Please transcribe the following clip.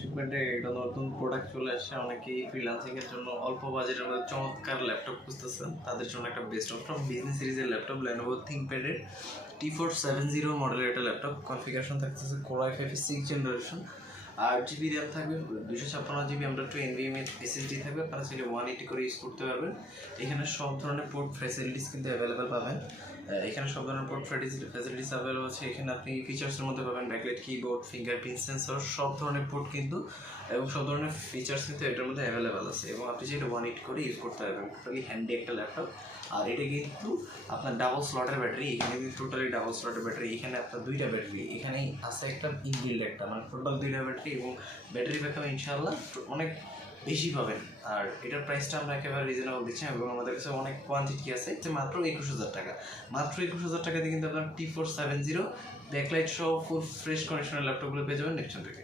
সেগমেন্টে একটা নতুন প্রোডাক্ট চলে আসছে, অনেকেই ফ্রিল্যান্সিং এর জন্য অল্প বাজেটের মধ্যে চমৎকার ল্যাপটপ খুঁজতেছেন। তাদের জন্য একটা বেস্ট অপশন বিজনেস সিরিজের ল্যাপটপ লেনোভো থিঙ্কপ্যাডের টি ফোর সেভেন জিরো মডেলের একটা ল্যাপটপ কনফিগারেশন থাকতেছে core i five six generation আট জিবি র্যাম থাকবে দুশো ছাপ্পান্ন জিবি আমরা টু এনভিএম এসএসডি থাকবে, আপনারা চাইলে ওয়ান এইটি করে ইউজ করতে পারবেন। এখানে সব ধরনের পোর্ট ফ্যাসিলিটিস কিন্তু অ্যাভেলেবেল পাবেন। এখানে সব ধরনের পোর্ট ফ্যাসিলিটিস অ্যাভেলেবল আছে। এখানে আপনি ফিচার্সের মধ্যে পাবেন ব্যাকলাইট কিবোর্ড ফিঙ্গারপ্রিন্ট সেন্সর সব ধরনের পোর্ট কিন্তু, এবং সব ধরনের ফিচার্স কিন্তু এটার মধ্যে অ্যাভেলেবেল আছে। এবং আপনি যেটা ওয়ান এইট করে ইউজ করতে পারবেন টোটালি হ্যান্ডি একটা ল্যাপটপ আর এটা কিন্তু আপনার ডাবল স্লটের ব্যাটারি এখানে কিন্তু টোটালি ডাবল স্লটের ব্যাটারি এখানে আপনার দুইটা ব্যাটারি এখানেই আছে একটা ইনবিল্ড একটা মানে টোটাল দুইটা ব্যাটারি এবং ব্যাটারি ব্যাকআপ ইনশাআল্লাহ অনেক বেশি পাবেন। আর এটার প্রাইসটা আমরা একেবারে রিজনেবল দিচ্ছি এবং আমাদের কাছে অনেক কোয়ান্টিটি আছে, যে মাত্র একুশ হাজার টাকা। মাত্র একুশ হাজার টাকাতে কিন্তু আপনার T four seven zero backlight সহ ফুল ফ্রেশ কন্ডিশনের ল্যাপটপগুলো পেয়ে যাবেন নেক্সট থেকে।